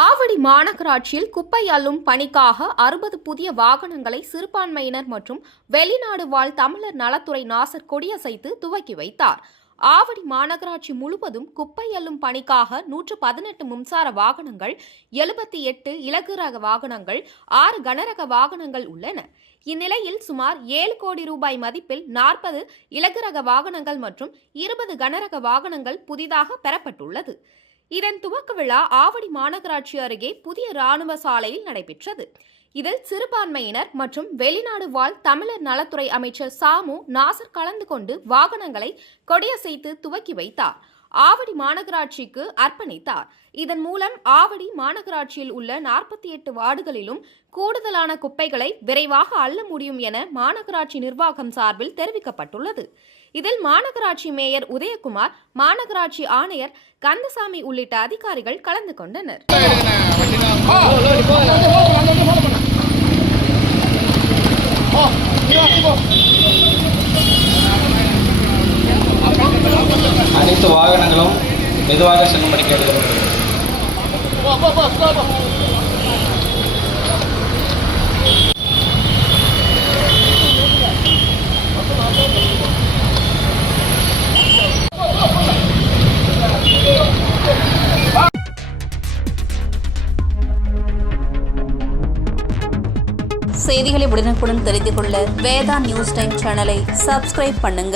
ஆவடி மாநகராட்சியில் குப்பை அள்ளும் பணிக்காக 60 புதிய வாகனங்களை சிறுபான்மையினர் மற்றும் வெளிநாடு வாழ் தமிழர் நலத்துறை நாசர் கொடியசைத்து துவக்கி வைத்தார். ஆவடி மாநகராட்சி முழுவதும் குப்பை அள்ளும் பணிக்காக 118 மின்சார வாகனங்கள், 78 இலகு ரக வாகனங்கள், 6 கனரக வாகனங்கள் உள்ளன. இந்நிலையில் சுமார் 7 கோடி ரூபாய் மதிப்பில் 40 இலகு ரக வாகனங்கள் மற்றும் 20 கனரக வாகனங்கள் புதிதாக பெறப்பட்டுள்ளது. இதன் துவக்க விழா ஆவடி மாநகராட்சி அருகே புதிய ராணுவ சாலையில் நடைபெற்றது. இதில் சிறுபான்மையினர் மற்றும் வெளிநாடு வாழ் தமிழர் நலத்துறை அமைச்சர் சாமு நாசர் கலந்து கொண்டு வாகனங்களை கொடியசைத்து துவக்கி வைத்தார். ஆவடி மாநகராட்சிக்கு அர்ப்பணித்தார். இதன் மூலம் ஆவடி மாநகராட்சியில் உள்ள 48 வார்டுகளிலும் கூடுதலான குப்பைகளை விரைவாக அள்ள முடியும் என மாநகராட்சி நிர்வாகம் சார்பில் தெரிவிக்கப்பட்டுள்ளது. இதில் மாநகராட்சி மேயர் உதயகுமார், மாநகராட்சி ஆணையர் கந்தசாமி உள்ளிட்ட அதிகாரிகள் கலந்து கொண்டனர். அனைத்து வாகனங்களும் மெதுவாக செல்லும்படி கேட்டுக்கொள்கிறேன். செய்திகளை உடனுக்குடன் தெரிந்து கொள்ள வேதா நியூஸ் டைம் சேனலை சப்ஸ்கிரைப் பண்ணுங்க.